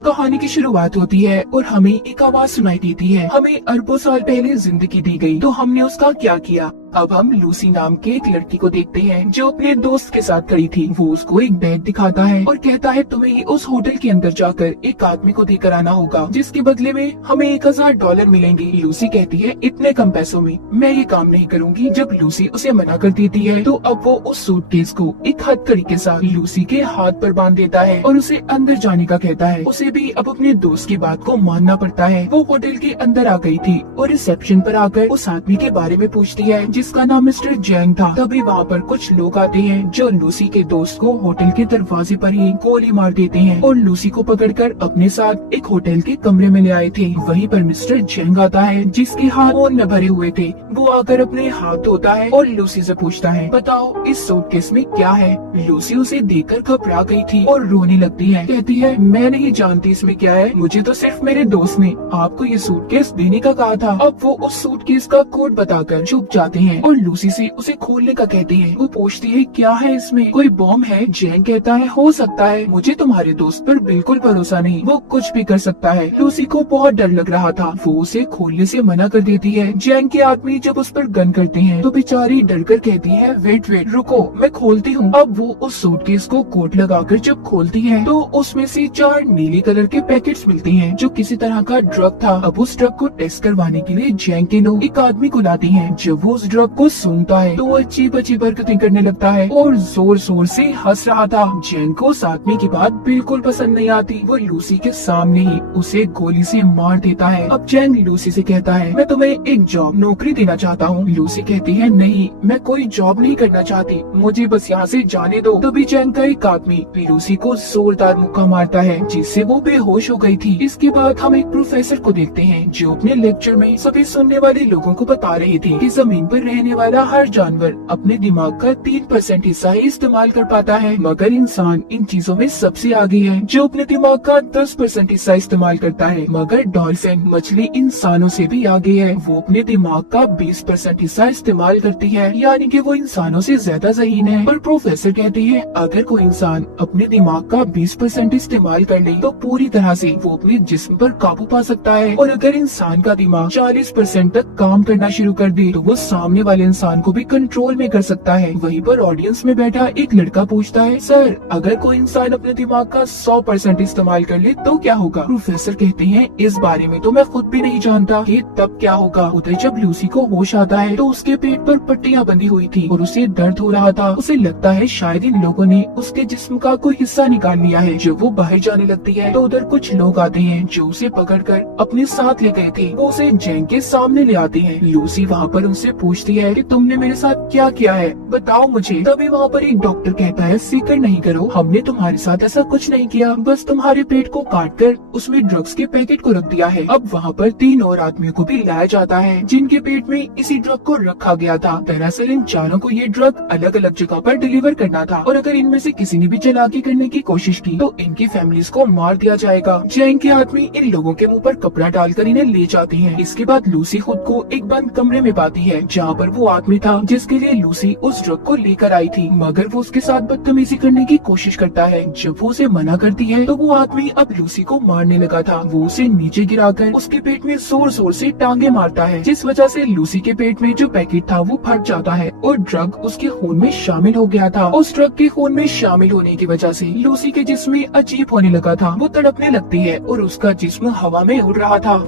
कहानी की शुरुआत होती है और हमें एक आवाज सुनाई देती है। हमें अरबों साल पहले जिंदगी दी गई, तो हमने उसका क्या किया। अब हम लूसी नाम के एक लड़की को देखते हैं जो अपने दोस्त के साथ खड़ी थी। वो उसको एक बैग दिखाता है और कहता है तुम्हें उस होटल के अंदर जाकर एक आदमी को देकर आना होगा, जिसके बदले में हमें $1000 मिलेंगे। लूसी कहती है इतने कम पैसों में मैं ये काम नहीं करूंगी। जब लूसी उसे मना कर देती है तो अब वो उस सूटकेस को एक हथकड़ी के साथ लूसी के हाथ पर बांध देता है और उसे अंदर जाने का कहता है। उसे भी अब अपने दोस्त की बात को मानना पड़ता है। वो होटल के अंदर आ गई थी और रिसेप्शन पर आकर उस आदमी के बारे में पूछती है जिसका नाम मिस्टर जैंग था। तभी वहाँ पर कुछ लोग आते हैं जो लूसी के दोस्त को होटल के दरवाजे पर ही गोली मार देते हैं और लूसी को पकड़कर अपने साथ एक होटल के कमरे में ले आए थे। वहीं पर मिस्टर जैंग आता है जिसके हाथ खून में भरे हुए थे। वो आकर अपने हाथ धोता है और लूसी से पूछता है बताओ इस सूटकेस में क्या है। लूसी उसे देखकर घबरा गई थी और रोने लगती है। कहती है मैं नहीं जानती इसमें क्या है, मुझे तो सिर्फ मेरे दोस्त ने आपको ये सूटकेस देने का कहा था। अब वो उस सूटकेस का कोड बताकर चुप जाते हैं और लूसी से उसे खोलने का कहते हैं। वो पूछती है क्या है इसमें, कोई बॉम्ब है। जैंग कहता है हो सकता है, मुझे तुम्हारे दोस्त पर बिल्कुल भरोसा नहीं, वो कुछ भी कर सकता है। लूसी को बहुत डर लग रहा था। वो उसे खोलने से मना कर देती है। जैंग के आदमी जब उस पर गन करते हैं तो बेचारी डर कर कहती है वेट वेट रुको मैं खोलती हूँ। अब वो उस सूटकेस को कोट लगाकर जब खोलती है तो उसमें से 4 नीले कलर के पैकेट्स मिलते हैं जो किसी तरह का ड्रग था। अब उस ड्रग को टेस्ट करवाने के लिए जैंग के लोग एक आदमी को लाते हैं। जब वो उस ड्रग को सूंघता है तो वो अजीब अजीब हरकतें करने लगता है और जोर जोर से हंस रहा था। जैंग को उस आदमी की बात बिल्कुल पसंद नहीं आती। वो लूसी के सामने ही उसे गोली से मार देता है। अब जैंग लूसी से कहता है मैं तुम्हें एक जॉब नौकरी देना चाहता हूँ। लूसी कहती है नहीं मैं कोई जॉब नहीं करना चाहती, मुझे बस यहाँ से जाने दो। तभी जैंग का एक आदमी लूसी को जोरदार मुक्का मारता है जिससे वो बेहोश हो गई थी। इसके बाद हम एक प्रोफेसर को देखते हैं जो अपने लेक्चर में सभी सुनने वाले लोगों को बता रहे थे कि जमीन पर रहने वाला हर जानवर अपने दिमाग का 3% हिस्सा ही इस्तेमाल कर पाता है, मगर इंसान इन चीजों में सबसे आगे है जो अपने दिमाग का 10% हिस्सा इस्तेमाल करता है। मगर डॉल्फिन मछली इंसानों से भी आगे है, वो अपने दिमाग का 20% हिस्सा इस्तेमाल करती है, यानी कि वो इंसानों से ज्यादा ज़हीन है। पर प्रोफेसर कहते हैं अगर कोई इंसान अपने दिमाग का 20% इस्तेमाल कर ले तो पूरी तरह से वो अपने जिस्म पर काबू पा सकता है। और अगर इंसान का दिमाग 40% तक काम करना शुरू कर दे तो वो सामने वाले इंसान को भी कंट्रोल में कर सकता है। वहीं पर ऑडियंस में बैठा एक लड़का पूछता है सर अगर कोई इंसान अपने दिमाग का 100% इस्तेमाल कर ले तो क्या होगा। प्रोफेसर कहते हैं इस बारे में तो मैं खुद भी नहीं जानता कि तब क्या होगा। उधर जब लूसी को होश आता है तो उसके पेट पर पट्टियां बंधी हुई थी और उसे दर्द हो रहा था। उसे लगता है शायद इन लोगों ने उसके जिस्म का कोई हिस्सा निकाल लिया है। जब वो बाहर जाने लगती है तो उधर कुछ लोग आते हैं जो उसे पकड़कर अपने साथ ले गए थे। वो उसे जैंग के सामने ले आते हैं। लूसी वहाँ पर उनसे पूछती है कि तुमने मेरे साथ क्या किया है बताओ मुझे। तभी वहाँ पर एक डॉक्टर कहता है फिक्र नहीं करो, हमने तुम्हारे साथ ऐसा कुछ नहीं किया, बस तुम्हारे पेट को काट कर उसमें ड्रग्स के पैकेट को रख दिया है। अब वहाँ पर 3 और आदमियों को भी लाया जाता है जिनके पेट में इसी ड्रग को रखा गया था। दरअसल इन चारों को ये ड्रग अलग अलग जगह पर डिलीवर करना था और अगर इनमें से किसी ने भी चालाकी करने की कोशिश की तो इनकी फैमिलीज को मार दिया जाएगा। जैंग के आदमी इन लोगों के मुंह पर कपड़ा डालकर इन्हें ले जाते हैं। इसके बाद लूसी खुद को एक बंद कमरे में पाती है जहाँ पर वो आदमी था जिसके लिए लूसी उस ड्रग को लेकर आई थी, मगर वो उसके साथ बदतमीजी करने की कोशिश करता है। जब वो उसे मना करती है तो वो आदमी अब लूसी को मारने लगा था। वो उसे नीचे गिराकर उसके पेट में जोर जोर से टांगे मारता है, जिस वजह से लूसी के पेट में जो पैकेट था वो फट जाता है और ड्रग उसके खून में शामिल हो गया था। उस ड्रग के खून में शामिल होने की वजह से लूसी के जिस्म में अजीब होने लगा था। वो तड़पने लगती है और उसका जिस्म हवा में उड़ रहा था।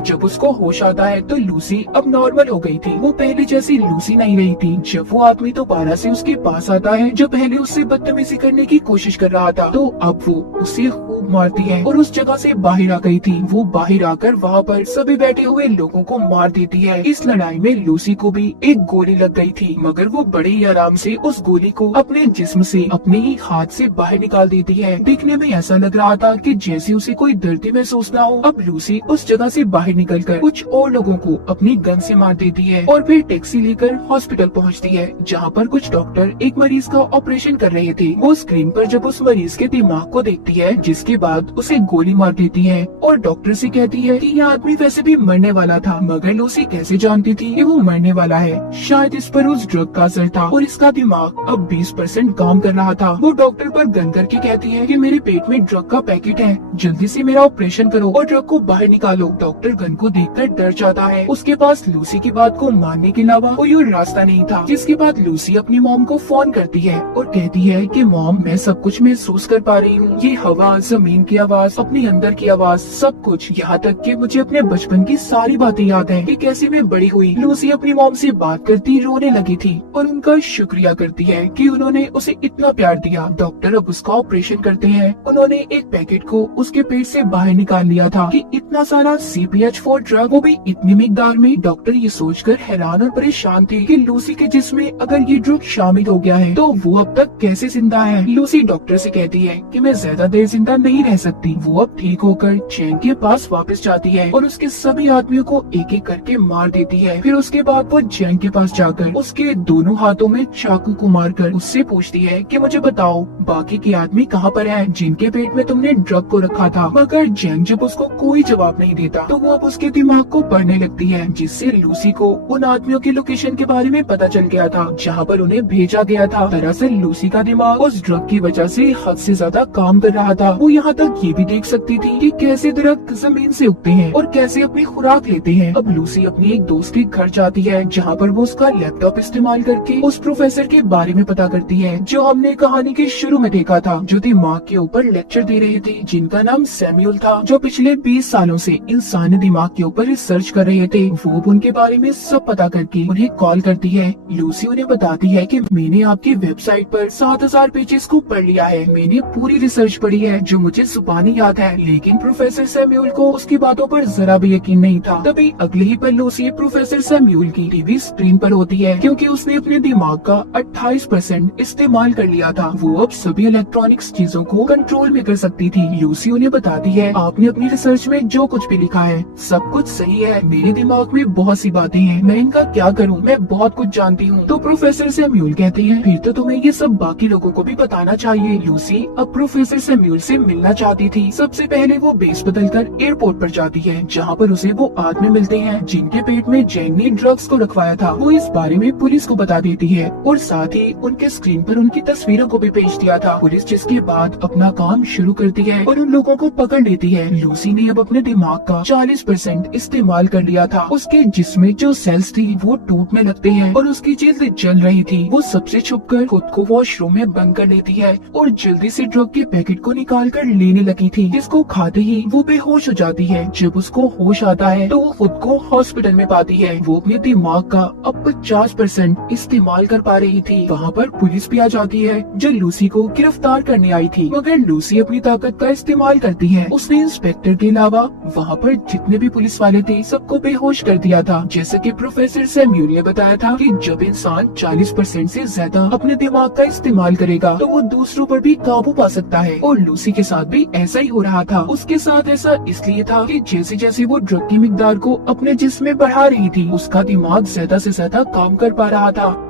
जब उसको होश आता है तो लूसी अब नॉर्मल हो गई थी। वो पहले जैसी लूसी नहीं रही थी। जब वो आदमी दोबारा से उसके पास आता है जो पहले उससे बदतमीजी करने की कोशिश कर रहा था तो अब वो उसे खूब मारती है और उस जगह से बाहर आ गई थी। वो बाहर आकर वहाँ पर सभी बैठे हुए लोगों को मार देती है। इस लड़ाई में लूसी को भी एक गोली लग गई थी, मगर वो बड़े ही आराम से उस गोली को अपने जिस्म से अपने ही हाथ से बाहर निकाल देती है। दिखने में ऐसा लग रहा था कि जैसे उसे कोई दर्द महसूस ना हो। अब लूसी उस जगह से बाहर निकलकर कुछ और लोगों को अपनी गन से मार देती है और फिर टैक्सी लेकर हॉस्पिटल पहुंचती है जहां पर कुछ डॉक्टर एक मरीज का ऑपरेशन कर रहे थे। वो स्क्रीन पर जब उस मरीज के दिमाग को देखती है जिसकी उसके बाद उसे गोली मार देती है और डॉक्टर से कहती है कि यह आदमी वैसे भी मरने वाला था, मगर लूसी कैसे जानती थी कि वो मरने वाला है। शायद इस पर उस ड्रग का असर था और इसका दिमाग अब 20% काम कर रहा था। वो डॉक्टर पर गन करके कहती है कि मेरे पेट में ड्रग का पैकेट है, जल्दी से मेरा ऑपरेशन करो और ड्रग को बाहर निकालो। डॉक्टर गन को देखकर डर जाता है। उसके पास लूसी की बात को मानने के अलावा कोई और रास्ता नहीं था। जिसके बाद लूसी अपनी मॉम को फोन करती है और कहती है कि मॉम, मैं सब कुछ महसूस कर पा रही हूँ, ये हवा, जमीन की आवाज, अपने अंदर की आवाज, सब कुछ, यहाँ तक कि मुझे अपने बचपन की सारी बातें याद है कि कैसे मैं बड़ी हुई। लूसी अपनी मॉम से बात करती रोने लगी थी और उनका शुक्रिया करती है कि उन्होंने उसे इतना प्यार दिया। डॉक्टर अब उसका ऑपरेशन करते हैं। उन्होंने एक पैकेट को उसके पेट से बाहर निकाल लिया था कि इतना सारा CPH4 ड्रग, वो भी इतनी मिकदार में। डॉक्टर ये सोचकर हैरान और परेशान थे कि लूसी के जिस्म में अगर ये ड्रग शामिल हो गया है तो वो अब तक कैसे जिंदा है। लूसी डॉक्टर से कहती है कि मैं ज्यादा देर जिंदा नहीं रह सकती। वो अब ठीक होकर चैंग के पास वापस जाती है और उसके सभी आदमियों को एक एक करके मार देती है। फिर उसके बाद वो चैंग के पास जाकर उसके दोनों हाथों में चाकू को मारकर उससे पूछती है कि मुझे बताओ बाकी के आदमी कहाँ पर हैं जिनके पेट में तुमने ड्रग को रखा था। मगर चैंग जब उसको कोई जवाब नहीं देता तो वो अब उसके दिमाग को पढ़ने लगती है, जिससे लूसी को उन आदमियों की लोकेशन के बारे में पता चल गया था जहाँ पर उन्हें भेजा गया था। दरअसल लूसी का दिमाग उस ड्रग की वजह से हद से ज्यादा काम कर रहा था। वो यहाँ तक ये भी देख सकती थी कि कैसे दरख्त जमीन से उगते हैं और कैसे अपनी खुराक लेते हैं। अब लूसी अपनी एक दोस्त के घर जाती है जहाँ पर वो उसका लैपटॉप इस्तेमाल करके उस प्रोफेसर के बारे में पता करती है जो हमने कहानी के शुरू में देखा था, जो दिमाग के ऊपर लेक्चर दे रहे थे, जिनका नाम सैम्यूल था, जो पिछले 20 सालों से इंसानी दिमाग के ऊपर रिसर्च कर रहे थे। वो उनके बारे में सब पता करके उन्हें कॉल करती है। लूसी उन्हें बताती है कि मैंने आपकी वेबसाइट पर 7000 पेजेस को पढ़ लिया है, मैंने पूरी रिसर्च पढ़ी है जो मुझे जुबानी याद है। लेकिन प्रोफेसर सैम्यूल को उसकी बातों पर जरा भी यकीन नहीं था। तभी अगले ही पल लूसी प्रोफेसर सैम्यूल की टीवी स्क्रीन पर होती है क्योंकि उसने अपने दिमाग का 28% इस्तेमाल कर लिया था। वो अब सभी इलेक्ट्रॉनिक्स चीजों को कंट्रोल में कर सकती थी। लूसी उन्हें बताती है आपने अपनी रिसर्च में जो कुछ भी लिखा है सब कुछ सही है, मेरे दिमाग में बहुत सी बातें हैं, मैं इनका क्या करूं, मैं बहुत कुछ जानती हूं। तो प्रोफेसर सैम्यूल कहते हैं फिर तो तुम्हें ये सब बाकी लोगों को भी बताना चाहिए। लूसी अब प्रोफेसर सैम्यूल से मिलना चाहती थी। सबसे पहले वो बेस बदलकर एयरपोर्ट पर जाती है जहाँ पर उसे वो आदमी मिलते हैं जिनके पेट में चैंग ने ड्रग्स को रखवाया था। वो इस बारे में पुलिस को बता देती है और साथ ही उनके स्क्रीन पर उनकी तस्वीरों को भी भेज दिया था। पुलिस जिसके बाद अपना काम शुरू करती है और उन लोगों को पकड़ लेती है। लूसी ने अब अपने दिमाग का 40% इस्तेमाल कर लिया था। उसके जिस्म में जो सेल्स थी वो टूटने लगते हैं और उसकी जिल्द जल रही थी। वो सबसे छुपकर खुद को वॉशरूम में बंद कर लेती है और जल्दी से ड्रग के पैकेट को निकाल कर लेने लगी थी, जिसको खाते ही वो बेहोश हो जाती है। जब उसको होश आता है तो वो खुद को हॉस्पिटल में पाती है। वो अपने दिमाग का अब 50% इस्तेमाल कर पा रही थी। वहाँ पर पुलिस भी आ जाती है जो लूसी को गिरफ्तार करने आई थी, मगर लूसी अपनी ताकत का इस्तेमाल करती है। उसने इंस्पेक्टर के अलावा वहाँ पर जितने भी पुलिस वाले थे सबको बेहोश कर दिया था। जैसे कि प्रोफेसर सैम्यूल ने बताया था कि जब इंसान 40% से ज्यादा अपने दिमाग का इस्तेमाल करेगा तो वो दूसरों पर भी काबू पा सकता है, और लूसी के साथ भी ऐसा ही हो रहा था। उसके साथ ऐसा इसलिए था कि जैसे जैसे वो ड्रग की मिकदार को अपने जिस्म में बढ़ा रही थी उसका दिमाग ज्यादा से ज्यादा काम कर पा रहा था।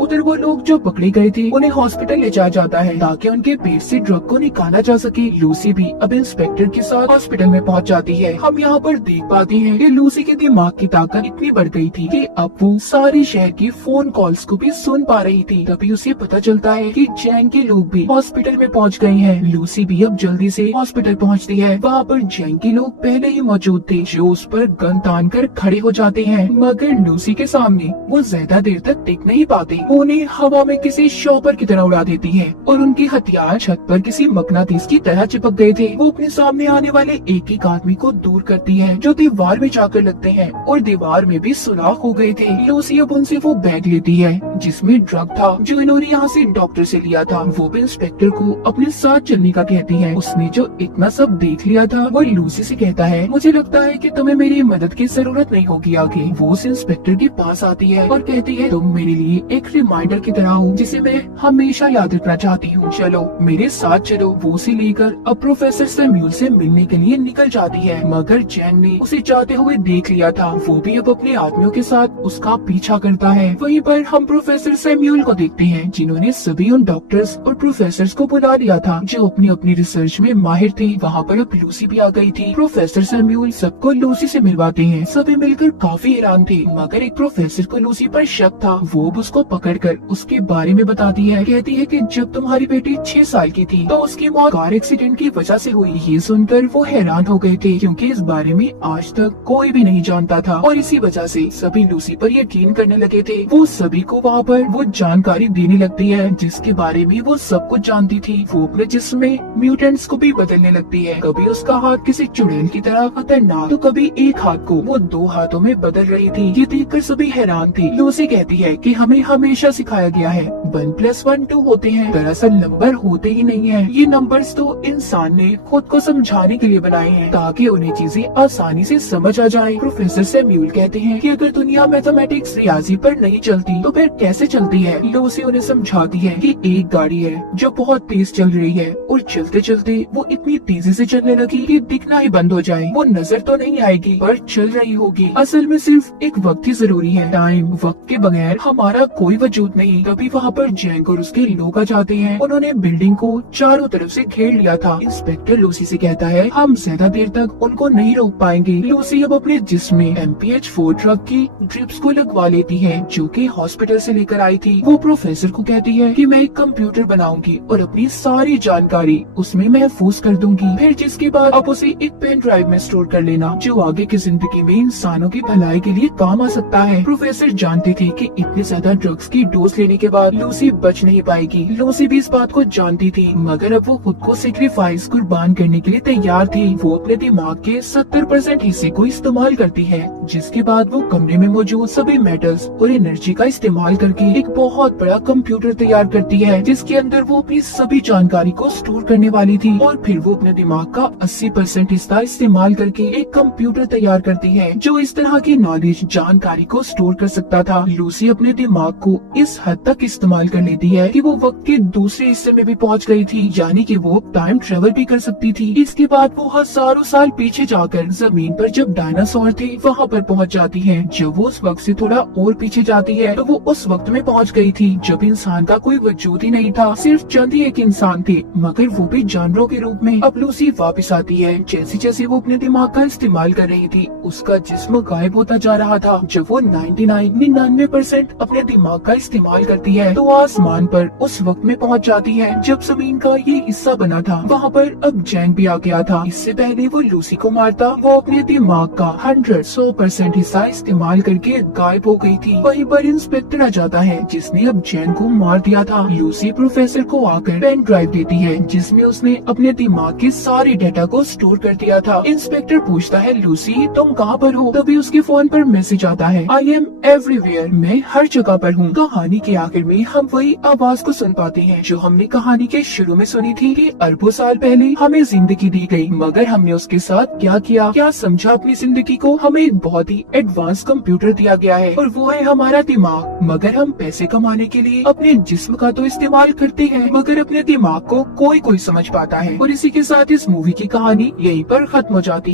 उधर वो लोग जो पकड़े गए थे उन्हें हॉस्पिटल ले जाया जाता है ताकि उनके पेट से ड्रग को निकाला जा सके। लूसी भी अब इंस्पेक्टर के साथ हॉस्पिटल में पहुंच जाती है। हम यहाँ पर देख पाते हैं कि लूसी के दिमाग की ताकत इतनी बढ़ गई थी कि अब वो सारी शहर की फोन कॉल्स को भी सुन पा रही थी। तभी उसे पता चलता है कि चैंग के लोग भी हॉस्पिटल में पहुँच गए हैं। लूसी भी अब जल्दी से हॉस्पिटल पहुँचती है। वहाँ पर चैंग के लोग पहले ही मौजूद थे जो उस पर गन तान कर खड़े हो जाते हैं, मगर लूसी के सामने वो ज्यादा देर तक टिक नहीं पाते। वो उन्हें हवा में किसी शॉपर की तरह उड़ा देती है और उनके हथियार छत पर किसी मकनातीस की तरह चिपक गए थे। वो अपने सामने आने वाले एक एक आदमी को दूर करती है जो दीवार में जाकर लगते हैं और दीवार में भी सुराख हो गए थे। लूसी अब उनसे वो बैग लेती है जिसमें ड्रग था जो इन्होंने यहाँ से डॉक्टर से लिया था। वो भी इंस्पेक्टर को अपने साथ चलने का कहती है। उसने जो इतना सब देख लिया था वो लूसी से कहता है मुझे लगता है कि तुम्हें मेरी मदद की जरूरत नहीं होगी आगे। वो उस इंस्पेक्टर के पास आती है और कहती है तुम मेरे लिए एक रिमाइंडर की तरह हो जिसे मैं हमेशा याद रखना चाहती हूँ। चलो मेरे साथ चलो। वो उसे लेकर अब प्रोफेसर सैम्यूल से मिलने के लिए निकल जाती है, मगर जैंग ने उसे जाते हुए देख लिया था। वो भी अब अपने आदमियों के साथ उसका पीछा करता है। वहीं पर हम प्रोफेसर सैम्यूल को देखते हैं जिन्होंने सभी उन डॉक्टर्स और प्रोफेसर्स को बुला लिया था जो अपनी अपनी रिसर्च में माहिर थे। वहाँ पर अब लूसी भी आ गई थी। प्रोफेसर सैम्यूल सबको लूसी से मिलवाते हैं। सभी मिलकर काफी हैरान थे, मगर एक प्रोफेसर को लूसी पर शक था। वो उसको पकड़कर उसके बारे में बताती है। कहती है कि जब तुम्हारी बेटी 6 साल की थी तो उसकी मौत कार एक्सीडेंट की वजह से हुई। ये सुनकर वो हैरान हो गए थे क्योंकि इस बारे में आज तक कोई भी नहीं जानता था और इसी वजह से सभी लूसी पर यकीन करने लगे थे। वो सभी को वहाँ पर वो जानकारी देने लगती है जिसके बारे में वो सब कुछ जानती थी। वो अपने जिस्म में म्यूटेंट्स को भी बदलने लगती है। कभी उसका हाथ किसी चुड़ैल की तरह खतरनाक तो कभी एक हाथ को वो 2 हाथों में बदल रही थी। ये देखकर सभी हैरान थे। लूसी कहती है कि हमें हमेशा सिखाया गया है 1+1 2 होते हैं। दरअसल नंबर होते ही नहीं है। ये नंबर्स तो इंसान ने खुद को समझाने के लिए बनाए हैं ताकि उन्हें चीजें आसानी से समझ आ जाए। प्रोफेसर सैम्यूल कहते हैं कि अगर दुनिया मैथमेटिक्स रियाजी पर नहीं चलती तो फिर कैसे चलती है। लूसी उन्हें समझाती है कि एक गाड़ी है जो बहुत तेज चल रही है और चलते चलते वो इतनी तेजी से चलने लगी कि दिखना ही बंद हो जाए। वो नजर तो नहीं आएगी पर चल रही होगी। असल में सिर्फ एक वक्त ही जरूरी है। टाइम वक्त के बगैर हमारा कोई वजूद नहीं। तभी वहाँ पर जैंग और उसके लोग आ जाते हैं। उन्होंने बिल्डिंग को चारों तरफ से घेर लिया था। इंस्पेक्टर लूसी से कहता है हम ज्यादा देर तक उनको नहीं रोक पाएंगे। लूसी अब अपने जिस्म में MPH-4 ड्रग की ड्रिप्स को लगवा लेती है जो कि हॉस्पिटल से लेकर आई थी। वो प्रोफेसर को कहती है कि मैं एक कंप्यूटर बनाऊंगी और अपनी सारी जानकारी उसमें महफूज कर दूंगी। फिर जिसके बाद आप उसे एक पेन ड्राइव में स्टोर कर लेना जो आगे की जिंदगी में इंसानों की भलाई के लिए काम आ सकता है। प्रोफेसर जानते थे कि इतने ज्यादा ड्रग्स की डोज लेने के बाद लूसी बच नहीं पाएगी। लूसी भी इस बात को जानती थी, मगर अब वो खुद को सेक्रीफाइस कुर्बान करने के लिए तैयार थी। वो अपने दिमाग के 70% हिस्से को इस्तेमाल करती है, जिसके बाद वो कमरे में मौजूद सभी मेटल्स और एनर्जी का इस्तेमाल करके एक बहुत बड़ा कंप्यूटर तैयार करती है जिसके अंदर वो अपनी सभी जानकारी को स्टोर करने वाली थी। और फिर वो अपने दिमाग का 80% हिस्सा इस्तेमाल करके एक कंप्यूटर तैयार करती है जो इस तरह की नॉलेज जानकारी को स्टोर कर सकता था। लूसी अपने दिमाग को इस हद तक इस्तेमाल कर लेती है कि वो वक्त के दूसरे हिस्से में भी पहुंच गई थी, यानी कि वो टाइम ट्रेवल भी कर सकती थी। इसके बाद वो हजारों साल पीछे जाकर जमीन पर जब डायनासोर थे वहाँ पर पहुँच जाती है। जब वो उस वक्त से थोड़ा और पीछे जाती है तो वो उस वक्त में पहुँच गई थी जब इंसान का कोई वजूद ही नहीं था, सिर्फ चंद ही एक इंसान थे, मगर वो भी जानवरों के रूप में। अब लूसी वापस आती है। जैसे जैसे वो अपने दिमाग का इस्तेमाल कर रही थी उसका जिस्म गायब होता जा रहा था। जब वो 99% अपने दिमाग का इस्तेमाल करती है तो आसमान पर उस वक्त में पहुंच जाती है जब जमीन का ये हिस्सा बना था। वहाँ पर अब जैंग भी आ गया था। इससे पहले वो लूसी को मारता वो अपने दिमाग का 100% हिस्सा इस्तेमाल करके गायब हो गई थी। वहीं पर इंस्पेक्टर आ जाता है जिसने अब जैंग को मार दिया था। लूसी प्रोफेसर को आकर पेन ड्राइव देती है जिसमें उसने अपने दिमाग के सारे डाटा को स्टोर कर दिया था। इंस्पेक्टर पूछता है लूसी तुम कहाँ पर हो? तभी उसके फोन पर मैसेज आता है आई एम एवरीवेयर, मैं हर जगह पर हूँ। कहानी के आखिर में हम वही आवाज को सुन पाते हैं जो हमने कहानी के शुरू में सुनी थी कि अरबों साल पहले हमें जिंदगी दी गई, मगर हमने उसके साथ क्या किया, क्या समझा अपनी जिंदगी को। हमें एक बहुत ही एडवांस कंप्यूटर दिया गया है और वो है हमारा दिमाग, मगर हम पैसे कमाने के लिए अपने जिस्म का तो इस्तेमाल करते हैं मगर अपने दिमाग को कोई समझ पाता है। और इसी के साथ इस मूवी की कहानी यहीं पर खत्म हो जाती है।